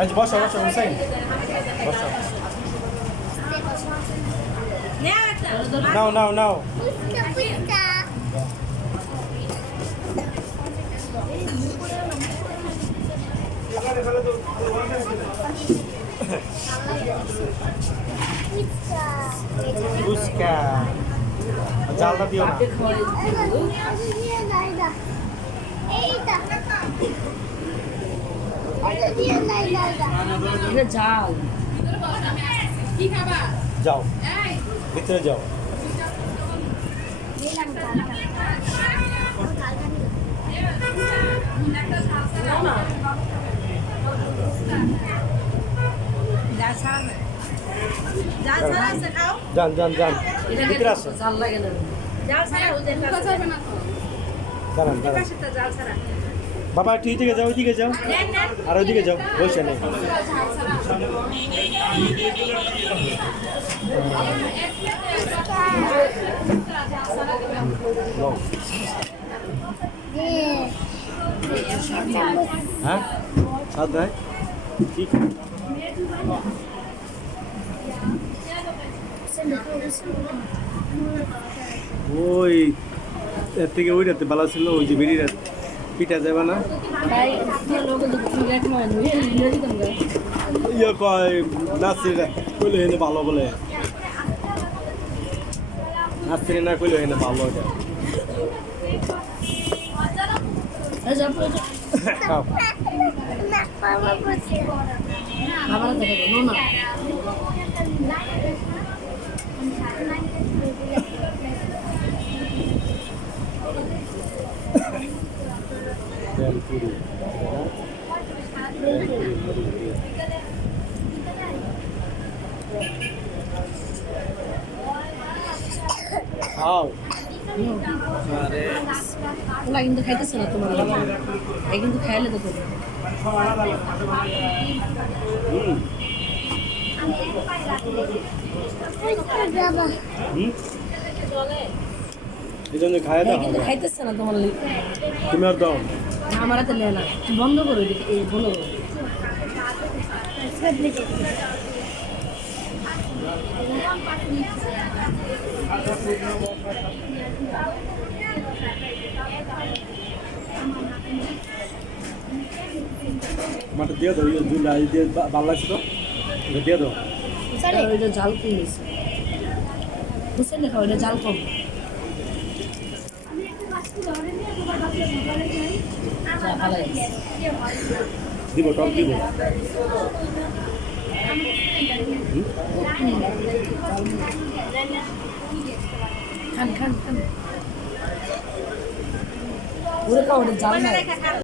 আজ বসো বসো হুসাইন বসো নাও নাও নাও জালটা দিও না এটা জাল যাও। ভিতরে যাও। না যান যান যান। ভিতরে আসো জাল লাগে না। জাল ছাড়া ওদের দাঁড়ান দাঁড়ান। বাবা, একটু এদিকে যাও, ওইদিকে যাও। আর ওইদিকে যাও, বসে নেই। হ্যাঁ? ঠিক ওই। এর থেকে ওইটাতে ভালো ছিল ওই যে বেরিয়ে পিঠা যাবে না। ইয়ে কয় নাচের কইলে হেনে ভালো বলে। নাচের না কইলে হেনে ভালো এটা দেখো নো। খাও। আরে ওলা কিন্তু খাইতেছে না তোমার বাবা। এই কিন্তু খাইলে তো কিন্তু খাইতেছে না তোমার তুমি আর দাও আমার হাতে নেয় না বন্ধ করো এই বলো। মাটা দিয়ে দাও দুই লাই দিয়ে ভালো লাগছে তো? দিয়ে দাও। ওইটা জাল কম দিয়েছে বুঝছেন দেখা ওইটা জাল কম। ভালো দিব টক দিব। খান খান খান। ওরে খাও ওটা না